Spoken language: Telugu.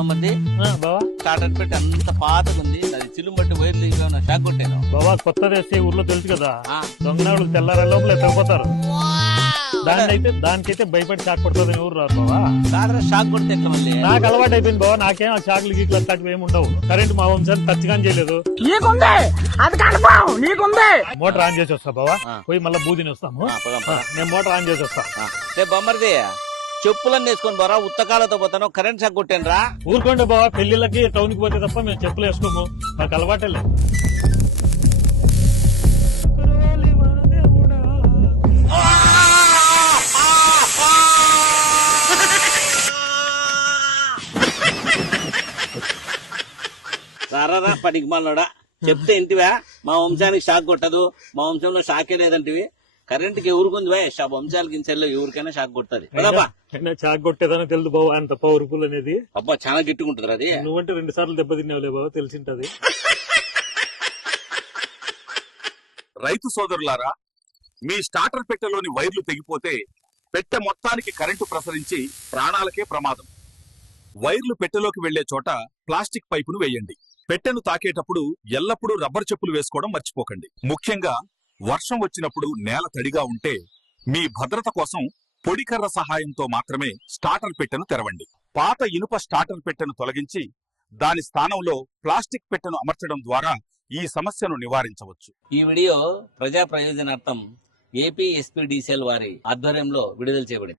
మమ్మది బావా స్టార్టర్ పెట్టి అంత పాతగా ఉంది. అది చిల్లు బట్టి వైర్లు ఏమైనా షాక్ కొట్టాను. బావా కొత్తది వేస్తే ఊర్లో తెలుసు కదా, ఆ. దొంగనాడు తెల్లారే లోపల ఎత్తకపోతారు. దానికైతే భయపడి షాక్ కొడుతుంది ఊరు రాదు బావా. కాదరా షాక్ కొడితే ఎట్లా మళ్ళీ? నాకు అలవాటు అయిపోయింది బావా, నాకేం ఆ షాక్లు గీట్లు అట్లాంటివి ఏమి ఉండవు. కరెంట్ మా వంశాన్ని టచ్ కానీ చేయలేదు. మోటార్ ఆన్ చేసి వస్తా బావా, పోయి మళ్ళీ బూదిని వస్తాము. నేను మోటార్ ఆన్ చేసి వస్తా. బొమ్మరిది చెప్పులన్నీ వేసుకొని పోరా, ఉత్తకాలతో పోతాను. కరెంట్ షాక్ కొట్టాను రా. ఊరుకోండి బావా, పెళ్లిళ్ళకి టౌన్ కి పోతే తప్ప మేము చెప్పులు వేసుకోము, నాకు అలవాటే లేదు. రారా పనికి మాలోడా, చెప్తే ఇంటివా? మా వంశానికి షాక్ కొట్టదు, మా వంశంలో షాకే లేదంటివి. కరెంట్కి ఎవరుకుంది భయ, వంశాలకి ఇంచెల్లో ఎవరికైనా షాక్ కొడుతుంది. షాక్ కొట్టేదని తెలుసు బావా, అంత పవర్ఫుల్ అనేది. అబ్బా చాలా గట్టిగా అది. నువ్వంటే 2 సార్లు దెబ్బతిన్నావులే బావా, తెలిసింటది. రైతు సోదరులారా, మీ స్టార్టర్ పెట్టెలోని వైర్లు తెగిపోతే పెట్టె మొత్తానికి కరెంటు ప్రసరించి ప్రాణాలకే ప్రమాదం. వైర్లు పెట్టెలోకి వెళ్లే చోట ప్లాస్టిక్ పైపును వేయండి. పెట్టెను తాకేటప్పుడు ఎల్లప్పుడూ రబ్బర్ చెప్పులు వేసుకోవడం మర్చిపోకండి. ముఖ్యంగా వర్షం వచ్చినప్పుడు నేల తడిగా ఉంటే మీ భద్రత కోసం పొడికర్ర సహాయంతో మాత్రమే స్టార్టర్ పెట్టెను తెరవండి. పాత ఇనుప స్టార్టర్ పెట్టెను తొలగించి దాని స్థానంలో ప్లాస్టిక్ పెట్టెను అమర్చడం ద్వారా ఈ సమస్యను నివారించవచ్చు. ఈ వీడియో ప్రజా ప్రయోజనార్థం ఏపీ ఎస్పీడీసీఎల్ వారి ఆధ్వర్యంలో విడుదల చేయబడింది.